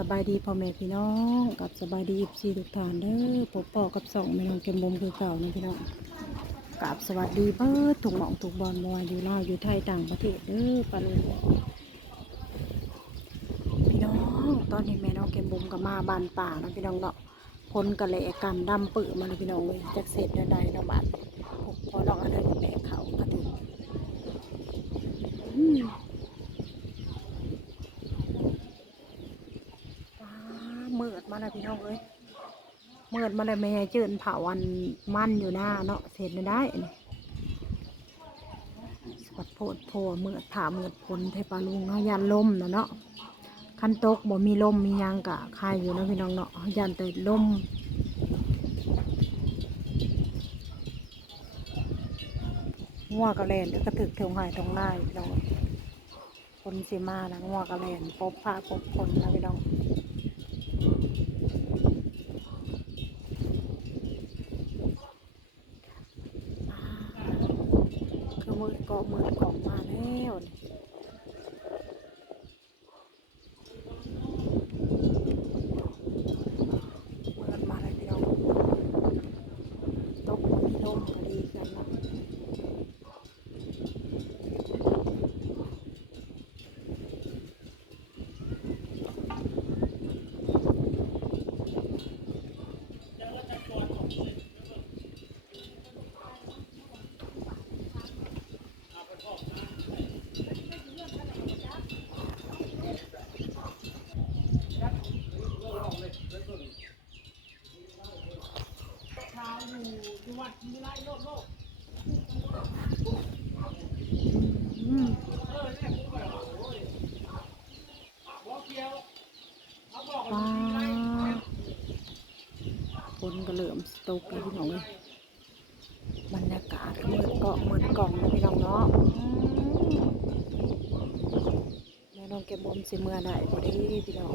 สบายดีพ่อแม่พี่น้องกับสบายดีอีซีทุกท่านเด้อปกปอกับสองแม่น้องเกมบมคือเก่านะพี่น้องกับสวัสดีเบิร์ดถูกหมองถูกบอลบอยอยู่ลาวอยู่ไทยต่างประเทศเด้อปาลุงพี่น้องตอนนี้แม่น้องเกมบมกับมาบานป่านะพี่น้องเนาะคนกะแหลกำดำปื้อมาเลยพี่น้องเลยจากเศษใดๆเนาะบาดพวกพอลองอะไรแบกเขากระถึงอืม ว้าเมิดมาแล้วพี่น้องเอ้ย เมิดมาแล้วแม่เจินเผาวันมันอยู่หน้าเนาะเสร็จไม่ได้สวดโพดโพเมิดผ่าเมิดพลเทปาลุงเฮายันลมนะเนาะคันตกบ่มีลมมียังกะคายอยู่เนาะพี่น้องเนาะยันแต่ลมงัวกระแลนเดี๋ยวกระถึกเถียวหายทองไล่พี่น้องคนสิมานะงัวกระแลนปบผ้าปบคนนะพี่น้อง คือ มือเกาะมือเกาะมาแล้วนี่มือมาเลยพี่น้องตกบ่มีลมก็ดีกันเนาะอืม ว้าฝนก็เริ่มตกแล้วพี่น้องเลยบรรยากาศก็มืดเกาะเหมืดกล่องนะพี่น้องเนาะแม่น้องเก็บบอมสิเมื่อได้พอดีพี่น้อง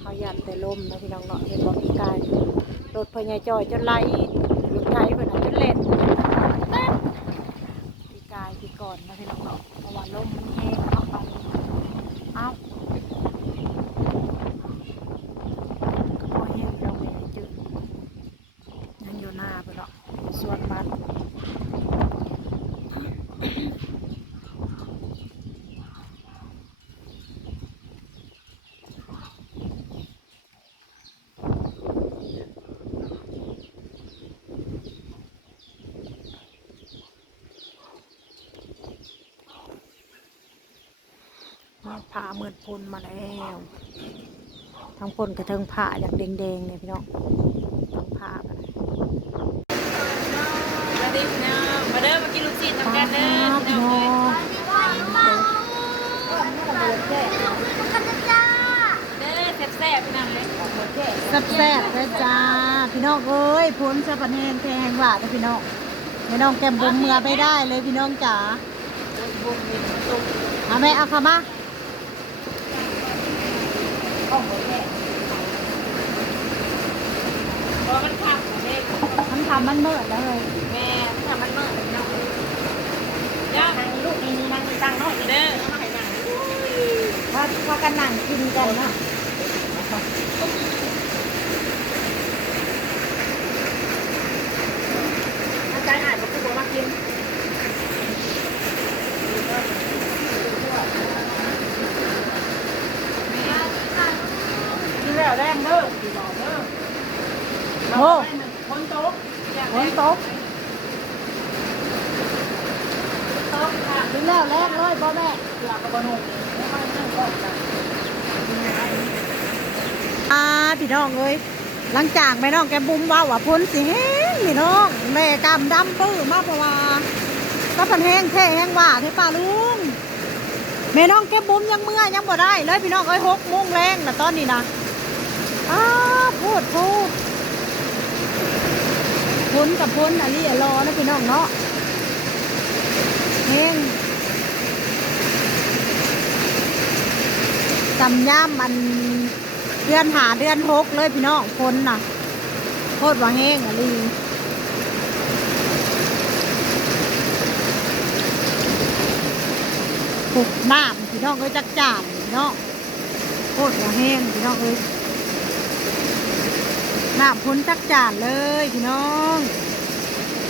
เขายันแต่ลมนะพี่น้องเนาะเห็นบอกพี่กาย รถพญายจอยจนไหลรถไทยเพิ่นอาจจะเล่นเต้นพี่กายพี่ก่อนนะพี่น้องเนาะเพราะว่าลมมันแห้งเนาะเอาเอ้า ก็พอแห้งเราไม่ได้จืดยังอยู่หน้าไปหรอกส่วนบัด ผ่าเหมือนพลมาแล้ว ทั้งปนกระเทิงผ่าอย่างแดงๆเนี่ยพี่น้องทั้งผ่ากันมาดิพี่น้อมาเด้อมากินลูกชิ้นทำกันเด้อพี่น้องน้อเอ้ยงเด้อแซ่บๆพี่น้องเลยแซ่บๆเลยจ้าพี่น้องเอ้ยพ้นสะปันแหงแทงว่าแต่พี่น้องพี่น้องแก้มบุมเมือไปได้เลยพี่น้องจ๋าเอาไหมเอาค่ะมา เพราะมันขับเด็กมันทำมันเมิดแล้วเลยแม่ทำมันเมื่อเลยพี่น้องย่าลูกนี่นั่งตังน้อยเด้อเอามาให้นั่งพาพากันนั่งกินกันนะ อาจารย์อ่านบอกกูมากิน กินแล้วแรงเด้อโอ้คนโต๊ะฝนตกโต๊ะค่ะกินแล้วแรงเลยพ่อแม่หลักกระบนุไม่ค่อยนั่งก่อนกันอ่าพี่น้องเอ้ยหลังจากแม่น้องแกบุ้มว่าว่าพ้นสิแห้งพี่น้องแม่กำดำปื้อมากเพราะว่าก็พันแห้งแท้แห้งว่าเทป้าลุงแม่น้องแกบุ้มยังเมื่อยังบ่ได้เลยพี่น้องเอ้ยหกโมงแรงนะตอนนี้นะ อ้าพูดพูดพ้นกับพ้นอันนี้อย่ารอนะพี่น้องเนาะแห้งจำย่ามมันเดือนหาเดือนหกเลยพี่น้องคนน่ะโคตรว่าแห้งอะลีปลุกน้ำพี่น้องก็จักจ่านพี่น้องโคตรหัวแห้งพี่น้องเอ้ย น้ำพ้นจักจานเลยพี่น้อง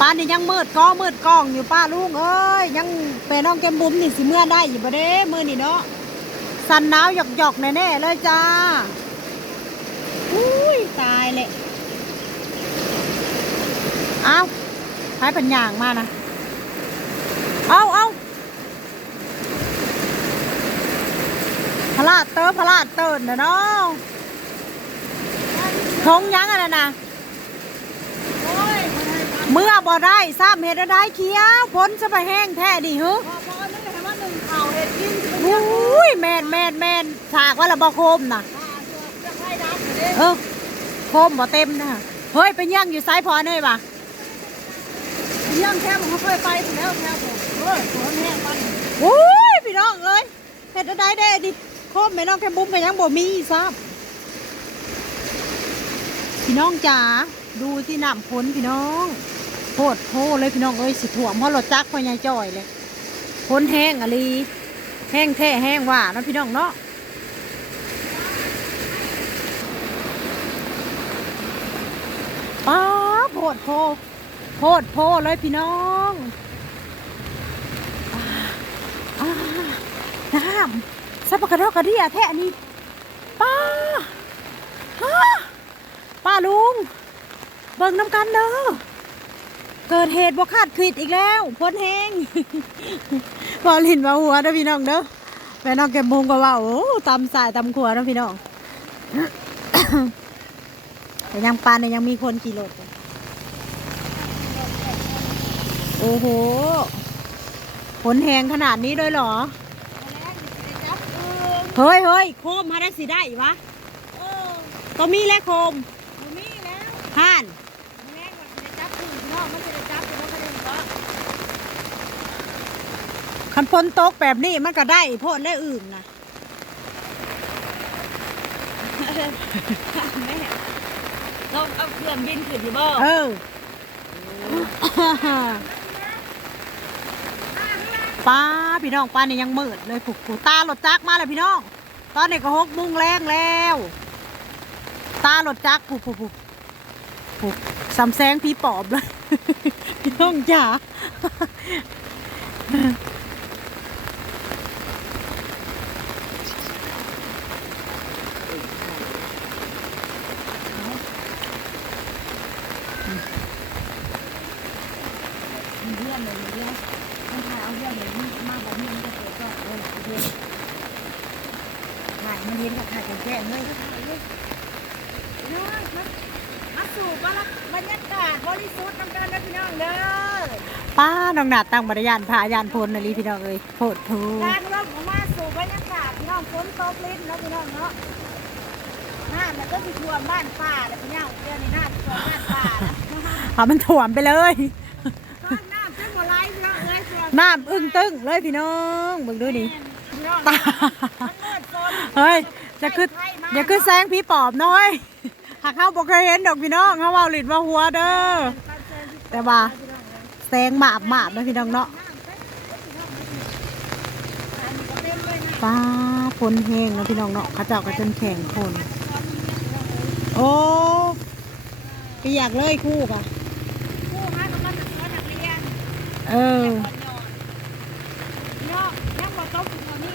ป้านนี่ยังมืดก้อมืดกล้องอยู่ป้าลุงเอ้ยยังเป็น้องแก้มบุ้มนี่สิเมื่อได้อยู่บ่เด้มือนี่เนาะสันหนาวหยอกหยอกแน่ๆเลยจ้าอุ้ยตายเลยเอาใช้ปัญญางมานะเอาเอาพลาดเตอร์พลาดเติร์นเด้อเนาะ ทงยังอะไรนะเมื่อบ่ได้ทราบเหตุได้เคี้ยวพ้นจะไปแห้งแท้ดิฮึอุ้ยแมนแมนแมนฉากว่าละบ่โคมน่ะเออโคมบ่เต็มนะเฮ้ยไปย่างอยู่ไซพอเนยปะย่างแค่ผมเคยไปแล้วแค่ผมเฮ้ยฝนแห้งมันอุ้ยพี่น้องเอ้ยเห็ดได้ได้ดิโคมไม่น้องแค่บุ้มไปยังบ่มีทราบ พี่น้องจ๋าดูที่น้ำพ้นพี่น้องโคตรโพเลยพี่น้องเอ้ยสิถ่วมเพราะรถจักรพ่อใหญ่จ่อยเลยพ้นแห้งอะลีแห้งแท้แห้งว่าเนาะพี่น้องเนาะป้าโพดโพโพดโพเลยพี่น้องอ่าน้ำสับปะกระดอกกระเดียแท้นี้ป้าฮะ ป้าลุง เบิ่งน้ำกันเด้อเกิดเหตุบ่คาดคิดอีกแล้วพ้นแห้งพอลินมาหัวเด้อพี่น้องเด้อแม่น้องแก้มบุงก็ว่าโอ้ตำสายตำขวเด้อพี่น้องแต่ยังปานเนี่ยยังมีคนขี่รถอยู่โอ้โหผลแหงขนาดนี้ด้วยเหรอ เฮ้ยเฮ้ยโคมมาได้สิได้อีกวะก็มีแล้วโคมมีแล้ว ห่านแม่ก็จะจับคืนนอกมันจะได้จับแต่ว่าไม่ได้ว่าคันฝนตกแบบนี้มันก็ได้โพดและอื่นนะแม่เราเอาเครื่องบินขึ้นอยู่บ่เออป้าพี่น้องป้านี่ยังมืดเลยผูกผูตาหลดจักมาแล้วพี่น้อง ตอนนี้ก็หกโมุงแรงแล้ว ตาหลดจักผูกผูกผูก ผูกสำแซงพี่ปอบเลย พี่น้องจ๋า มีเรื่องเลยมีเรื่องต้องถ่ายเอาเรื่องเลยนี่มากกว่านี้มันจะเกิดก่อนเลยโอเคถ่ายมาเรียนกับถ่ายกันแจ้งเลยก็ถ่ายเลยน้อยครับมาสู่บรรยากาศบ ริสุทธิ์น้ำกันนะพี่น้องเด้อป้าน้องหนาตั้งบริยานพายานพลนาลีพี่น้องเอ้ยโพดทูการร่วมของมาสู่บรรยากาศพี่น้องฝนตกลิ้นแล้วพี่น้องเนาะน้ำมันก็สิท่วมบ้านป่าแล้วพี่น้องเดี๋ยวนี้น้ำท่วมบ้านป่าแล้วเอามันถ่วมไปเลยตอนน้ำเจ้าบัวไหลพี่น้องเอ้ยท่วมน้ำอึ้งตึ้งเลยพี่น้องเบิ่งดูดิพี่น้องตามันมืดฝนเฮ้ยจะขึ้นอย่าขึ้นแซงพี่ปอบน้อย หากเข้าบอกเคยเห็นดอกพี่น้องเขาเว่าหลิดว่าหัวเด้อ แต่ว่าแซงหมาบหมาบนะพี่น้องเนาะป้าพลแห้งนะพี่น้องเนาะเขาเจ้าก็จนแข็งพลโอ้ไปอยากเลยคู่ป่ะผู้มากำลังจะสอนนักเรียนเออเนาะยังบ่ตกอยู่ตอนนี้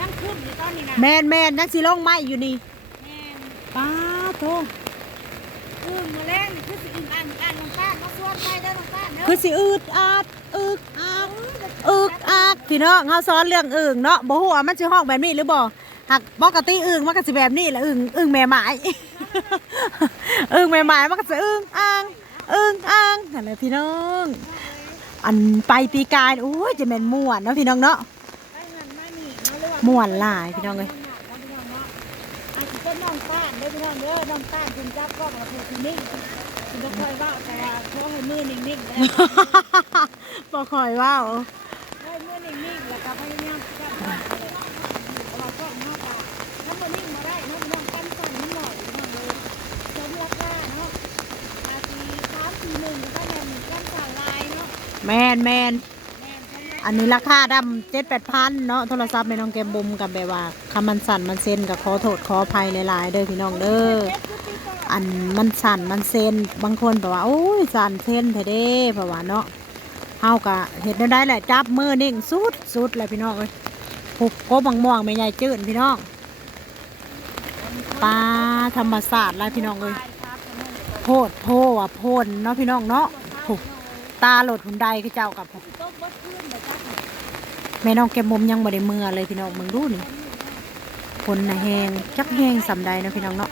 ยังขึ้นอยู่ตอนนี้นะแมนแมนนักสิลงไม้อยู่นี่แม่นป้าโตอึ้งมาแรงนี่คือสิอึ้งอ่านอ่านลงป้านมาสวนไปเด้อลงป้านเด้อคือสิอืดอาดอึกอักอึกอักพี่น้องเขาสอนเรื่องอึ่งเนาะบ่ฮู้ว่ามันสิห้องแบบนี้หรือบ่หากปกติอึ่งมันก็สิแบบนี้แหละอึ่งอึ่งแม่ไม้อึ่งแม่ไม้มันก็สิอึ่งอ่างอึ่งอ่างนั่นแหละพี่น้อง อันไปปีกายโอ้ยจะแม่นม่วนเนาะพี่น้องเนาะไปเงินมานี่เนาะเรียกว่าม่วนหลายพี่น้องเอ้ย อาจจะเป็นน้องป้านเด้อพี่น้องเด้อน้องป้านคุณจับกล้องแล้วคือนิ่งคุณบ่ค่อยเว้าแต่ว่าขอให้มือนิ่งๆเลยบ่คอยเว้าให้มือนิ่งๆแล้วก็พยายามจับกล้องเลยเพราะว่ากล้องเฮาก็ถ้าบ่นิ่งบ่ได้เนาะพี่น้องกันส่งนิดหน่อยพี่น้องเลยสมราคาเนาะอาที3 4 1ก็แม่นกันสาวลายเนาะ แมนแมนแม่น อันนี้ราคาดำเจ็ดแปดพันเนาะโทรศัพท์แม่น้องแกมบุมกับแบบว่าคำมันสั่นมันเซนกับขอโทษขออภัยหลายๆเด้อพี่น้องเด้ออันมันสั่นมันเซนบางคนแบบว่าโอ้ยสั่นเซนเทเด้เพราะว่าเนาะเฮากะเห็ดได้แหละจับมือนิ่งสุดสุดเลยพี่น้องเอ้ยผูกโกบังม่วงไม่ใหญ่จืดพี่น้องปลาธรรมศาสตร์แล้วพี่น้องเอ้ยโพดโพอะโพนเนาะพี่น้องเนาะ ตาหลดหุ่นใดคือเจ้ากับต้มบดขึ้นแบบจักเนี่ยแม่น้องแกมมุมยังบ่ได้มือเลยพี่น้องมึงดูนี่คนน่ะแหงจักแหงสำใดเนาะพี่น้องเนาะ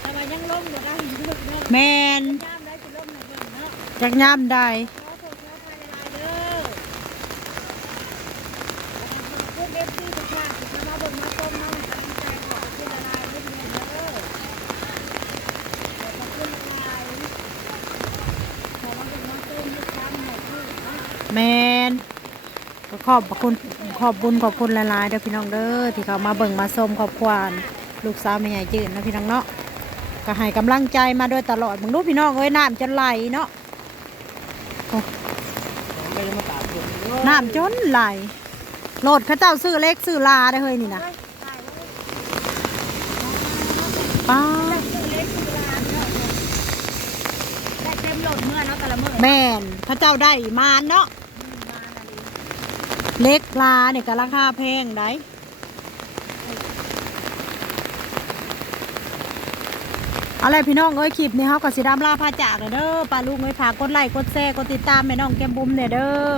แต่ว่ายังล้มอยู่ได้อยู่เนาะแมนย่ ขอบพระคุณขอบบุญขอบคุณหลายๆเด้อพี่น้องเด้อที่เขามาเบิ่งมาชมขอบควานลูกสาวแม่ใหญ่จืดนะพี่น้องเนาะก็ให้กำลังใจมาโดยตลอดมึงดูพี่น้องเอ้ยน้ำจนไหลเนาะโอ้น้ำจนไหลโหลดเข้าเจ้าซื้อเล็กซื้อลาได้อเฮ้ยนี่นะป้าได้เต็มโหลดเมื่อเนาะแต่ละมื้อแม่นพระเจ้าได้มาเนาะ เล็กปลาเนี่ยก็ราคาแพงได้เอาล่ะไรพี่น้องเอ้ยคลิปนี้เขาก็สิดามลาพาจากเลยเด้อปลาลูกเอ้ยฝากกดไลค์กดแชร์กดติดตามแม่น้องแก้มบุ้มเนี่ยเด้อ